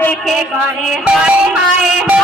দেখে করে হায় হায়